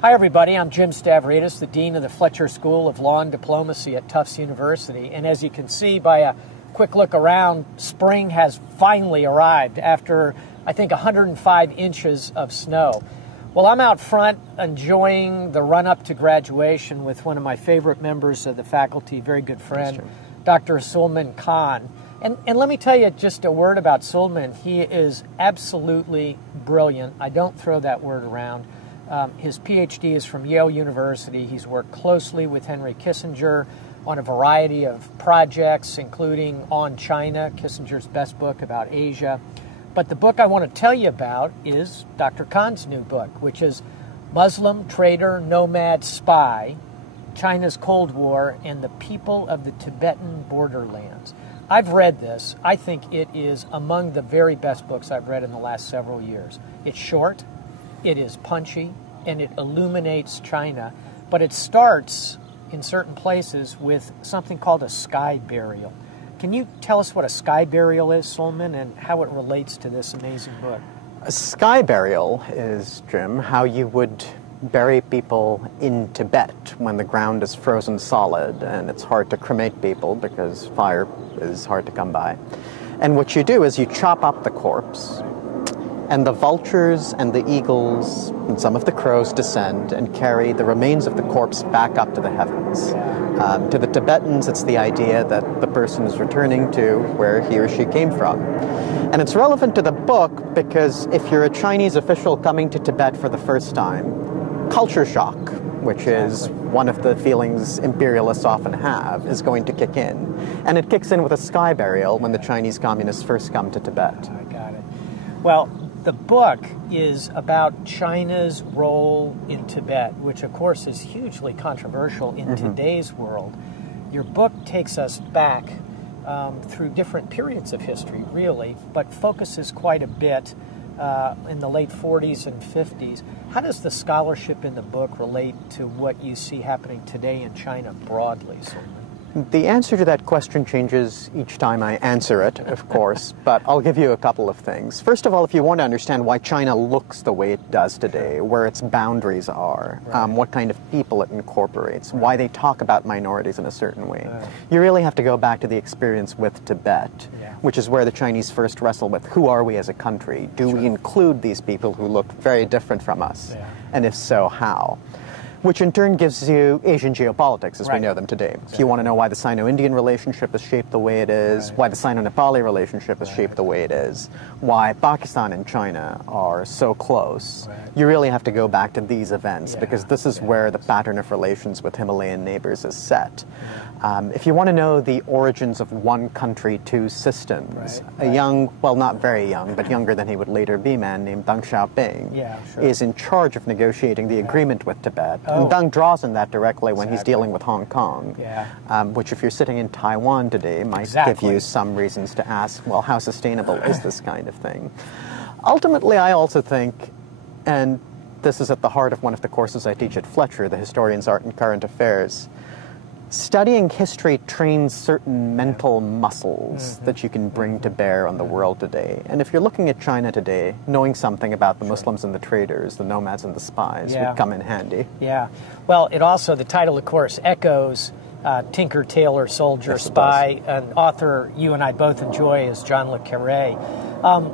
Hi, everybody. I'm Jim Stavridis, the Dean of the Fletcher School of Law and Diplomacy at Tufts University. And as you can see by a quick look around, spring has finally arrived after, I think, 105 inches of snow. Well, I'm out front enjoying the run-up to graduation with one of my favorite members of the faculty, very good friend, Dr. Sulmaan Khan. And let me tell you just a word about Sulmaan. He is absolutely brilliant. I don't throw that word around. His PhD is from Yale University. He's worked closely with Henry Kissinger on a variety of projects, including On China, Kissinger's best book about Asia. But the book I want to tell you about is Dr. Khan's new book, which is Muslim Trader, Nomad, Spy, China's Cold War and the People of the Tibetan Borderlands. I've read this. I think it is among the very best books I've read in the last several years. It's short. It is punchy, and it illuminates China, but it starts in certain places with something called a sky burial. Can you tell us what a sky burial is, Sulmaan, and how it relates to this amazing book? A sky burial is, Jim, how you would bury people in Tibet when the ground is frozen solid and it's hard to cremate people because fire is hard to come by. And what you do is you chop up the corpse, and the vultures and the eagles and some of the crows descend and carry the remains of the corpse back up to the heavens. To the Tibetans, it's the idea that the person is returning to where he or she came from. And it's relevant to the book because if you're a Chinese official coming to Tibet for the first time, culture shock, which is one of the feelings imperialists often have, is going to kick in. And it kicks in with a sky burial when the Chinese communists first come to Tibet. I got it. Well, the book is about China's role in Tibet, which of course is hugely controversial in today's world. Your book takes us back through different periods of history, really, but focuses quite a bit in the late 40s and 50s. How does the scholarship in the book relate to what you see happening today in China broadly, Sulmaan? The answer to that question changes each time I answer it, of course, but I'll give you a couple of things. First of all, if you want to understand why China looks the way it does today, where its boundaries are, what kind of people it incorporates, why they talk about minorities in a certain way, you really have to go back to the experience with Tibet, which is where the Chinese first wrestle with who are we as a country? Do we include these people who look very different from us? And if so, how? Which in turn gives you Asian geopolitics as we know them today. If you want to know why the Sino-Indian relationship is shaped the way it is, why the Sino-Nepali relationship is shaped the way it is, why Pakistan and China are so close, you really have to go back to these events because this is where the pattern of relations with Himalayan neighbors is set. If you want to know the origins of one country, two systems, a young, well, not very young, but younger than he would later be, man named Deng Xiaoping is in charge of negotiating the agreement with Tibet. And Deng draws on that directly when he's dealing with Hong Kong, which if you're sitting in Taiwan today might give you some reasons to ask, well, how sustainable is this kind of thing? Ultimately, I also think, and this is at the heart of one of the courses I teach at Fletcher, the Historian's Art and Current Affairs, studying history trains certain mental muscles that you can bring to bear on the world today. And if you're looking at China today, knowing something about the Muslims and the traders, the nomads and the spies would come in handy. Well, it also, the title, of course, echoes Tinker, Tailor, Soldier, Spy. An author you and I both enjoy is John le Carré.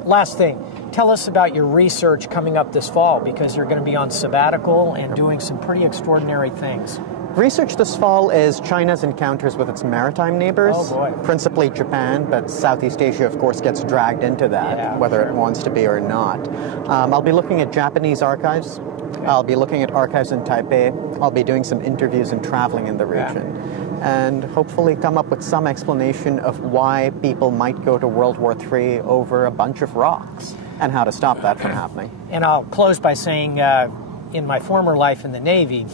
Last thing, tell us about your research coming up this fall, because you're going to be on sabbatical and doing some pretty extraordinary things. Research this fall is China's encounters with its maritime neighbors, principally Japan, but Southeast Asia, of course, gets dragged into that, whether it wants to be or not. I'll be looking at Japanese archives. I'll be looking at archives in Taipei. I'll be doing some interviews and traveling in the region. And hopefully come up with some explanation of why people might go to World War III over a bunch of rocks and how to stop that from happening. And I'll close by saying, in my former life in the Navy,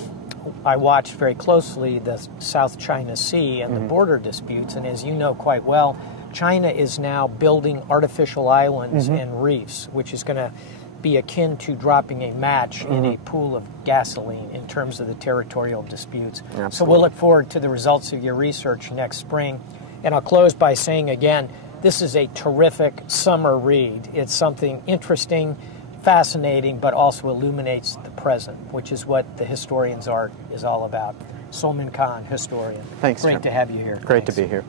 I watched very closely the South China Sea and the border disputes, and as you know quite well, China is now building artificial islands and reefs, which is going to be akin to dropping a match in a pool of gasoline in terms of the territorial disputes. So we'll look forward to the results of your research next spring. And I'll close by saying again, this is a terrific summer read. It's something interesting, fascinating, but also illuminates the present, which is what the historian's art is all about. Sulmaan Khan, historian. Thanks. Great Jim. to have you here. Great Thanks. to be here.